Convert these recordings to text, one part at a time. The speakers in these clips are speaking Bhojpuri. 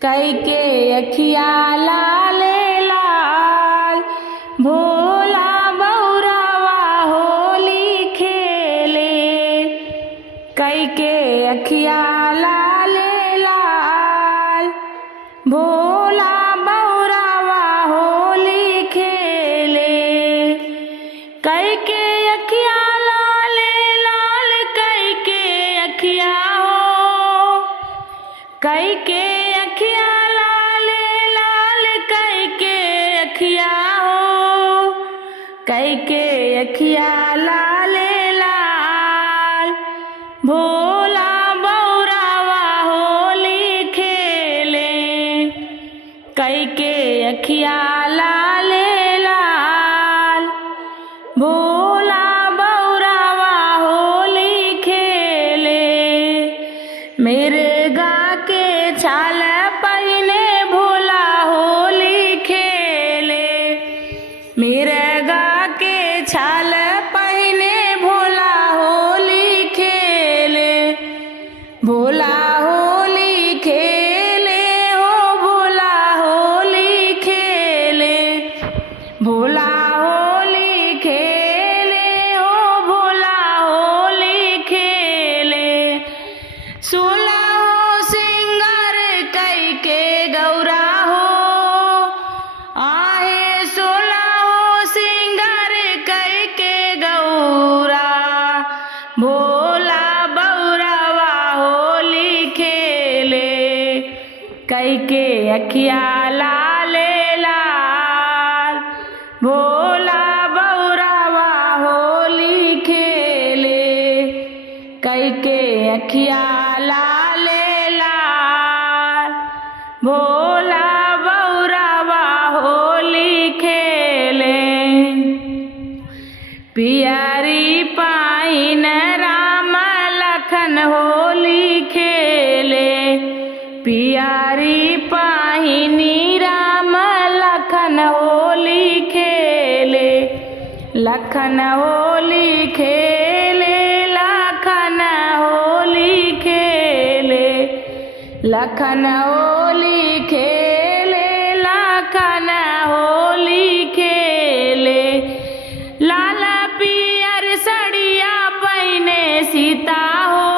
कई के अखिया लाले लाल, भोला बौरावा होली खेले। कई के अखिया लाले लाल, भोला बौरावा होली खेले। कई के अखिया लाले लाल, कई के अखिया हो, कई के अखिया लाले लाल, कई के अखिया हो, कई के अखिया लाले लाल, भोला बौरावा होली खेले। कई के अखिया लाले लाल, भोला बौरावा होली खेले। मेरे गा के छाल पहिने भोला होली खेले। मेरे गा के छाल पहिने भोला होली खेले। भोला होली खेले हो, भोला होली खेले। भोला होली खेले हो, भोला होली खेले। 16 सिंगार कई के गौरा हो, आहे 16 सिंगार कई के गौरा, भोला बौरावा होली खेले। कई के अखिया लाले लाल, भोला बौरावा होली खेले। कई के अखिया लाले लाल, भोला बौरावा होली खेले। पियरी पाइन राम लखन होली खेले। पियरी पाहिनी राम लखन होली खेले। लखन होली खेले, लखन होली खेले। लखन होली खेले, लखन होली खेले। लाल पियर सड़िया पहिने सीता हो,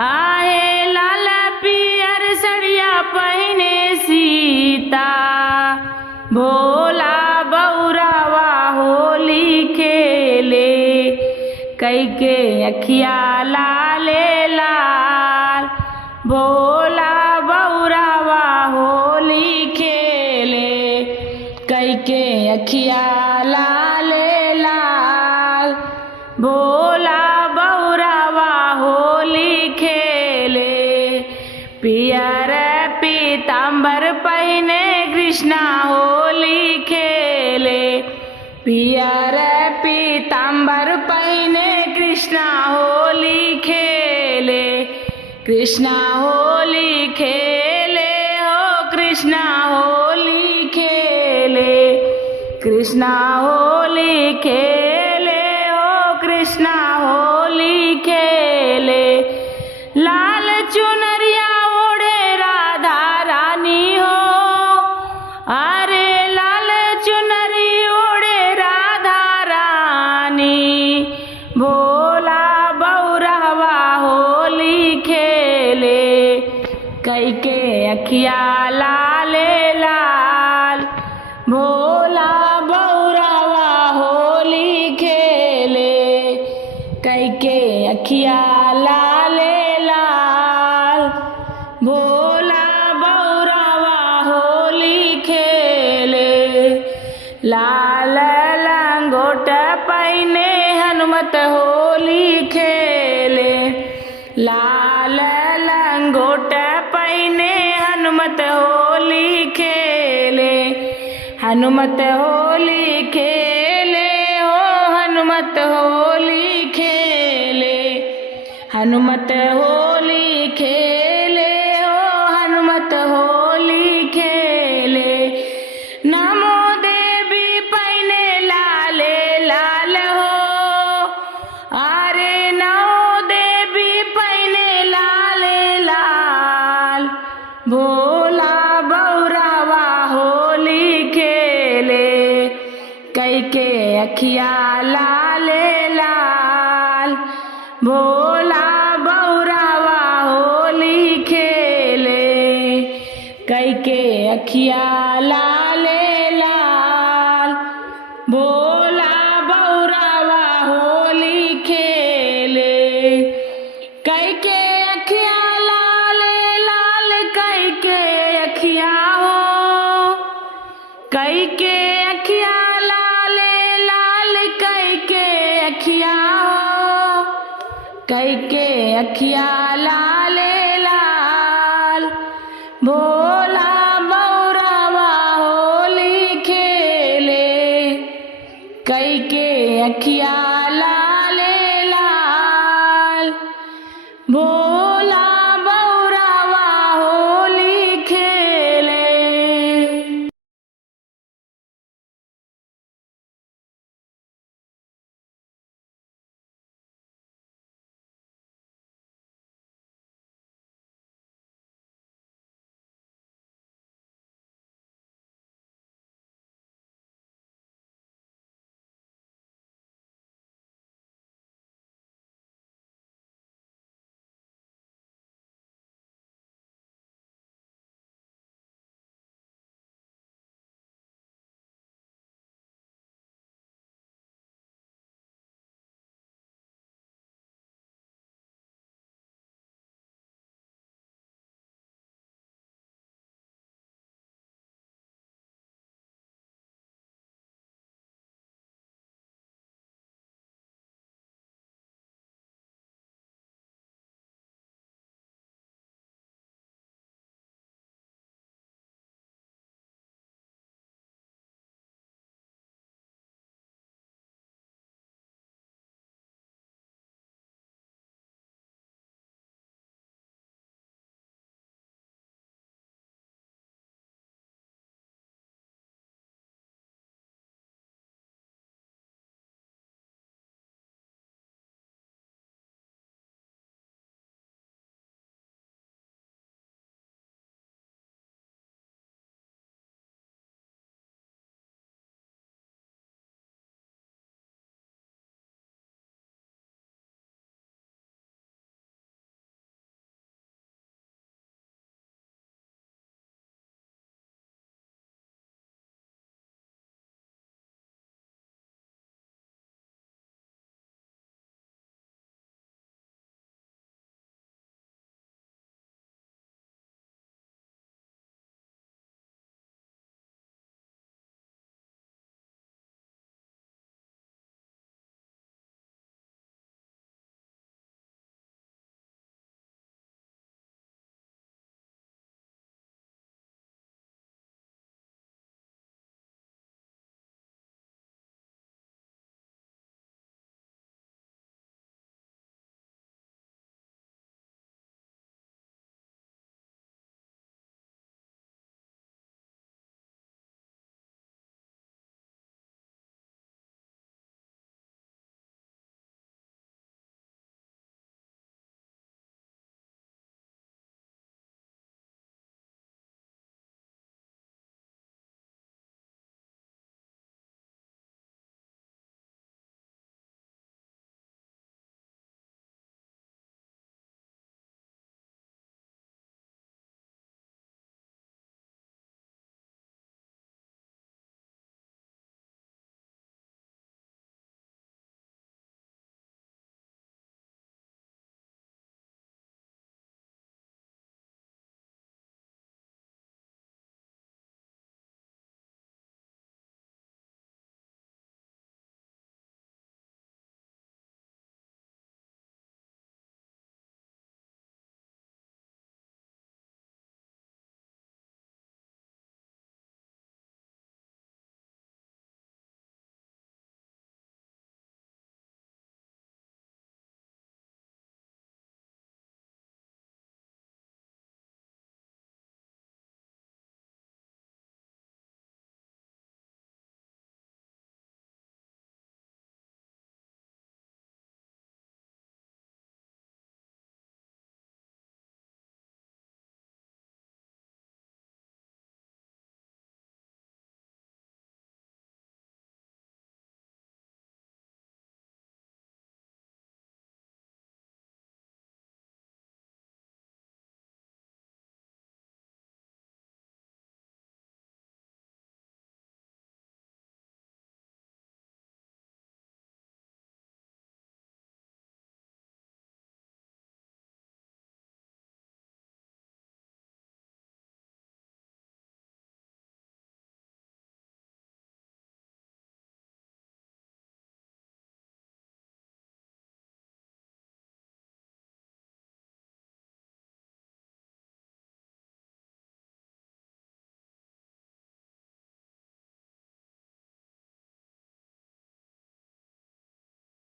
आहे लाल पियर सड़िया पहिने सीता, भोला बौरावा होली खेले। कई के अखिया लाले लाल, भोला बौरावा होली खेले। कई के अखिया लाले लाल, भोला बौरावा होली खेले। पियर पीताम्बर पहिने कृष्णा होली खेले। पियर पीताम्बर पहिने कृष्णा होली खेले। कृष्णा होली खेले हो, कृष्णा होली खेले। कृष्णा होली खेले हो, कृष्णा होली खेले। लाल चुनरिया ओढ़े राधा रानी हो, अरे लाल चुनरी ओढ़े राधा रानी, भोला बौरावा होली खेले। कई के अखिया लाले लाल, भोला बौरावा होली खेले। कई के अखिया लाले लाल, भोला बौरावा होली खेले। लाल लंगोट पहिने हनुमत होली खेले। लाल लंगोट पहिने हनुमत होली खेले। हनुमत होली खेले हो, हनुमत होली खेले। हनुमत होली खेले हो, हनुमत होली खेले। नमो देवी पहिने लाले लाल हो, अरे नमो देवी पहिने लाले लाल, भोला बौरावा होली खेले कई के अखिया लाले लाल। भोला बौरावा होली खेले कई के अखिया लाले लाल। भोला बौरावा होली खेले कई के अखिया लाले लाल। कई के अखिया हो कई के अखिया लाले लाल। कई के अखिया हो कई के अखिया लाले लाल।